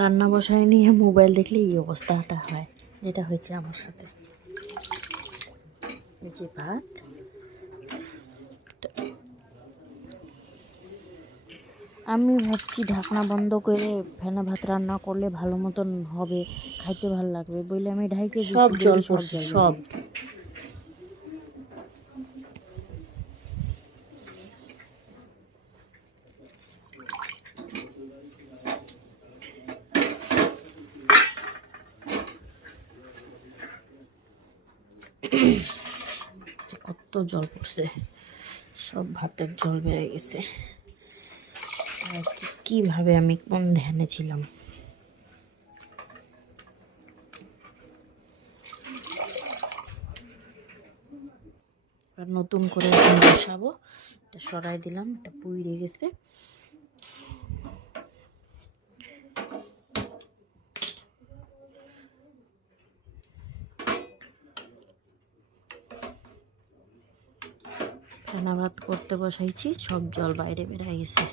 রান্না বসায় নিয়ে মোবাইল দেখলে এই অবস্থাটা হয়, যেটা হয়েছে আমার সাথে। এই যে ভাত, আমি ভাবছি ঢাকনা বন্ধ করে ফেনা ভাত রান্না করলে ভালো মতন হবে, খাইতে ভালো লাগবে বলে আমি ঢাইকে সব দিচ্ছি, জল দেখি সব পড়ছে জল সব। কত জল পড়ছে, সব ভাতের জল বেড়ে গেছে। কিভাবে আমি কোন ধ্যানে ছিলাম। আর নতুন করে এখন বসাবো, এটা সরাই দিলাম, এটা পুড়ে গেছে। ফেনা ভাত করতে বসাইছি, সব জল বাইরে বেরিয়ে গেছে।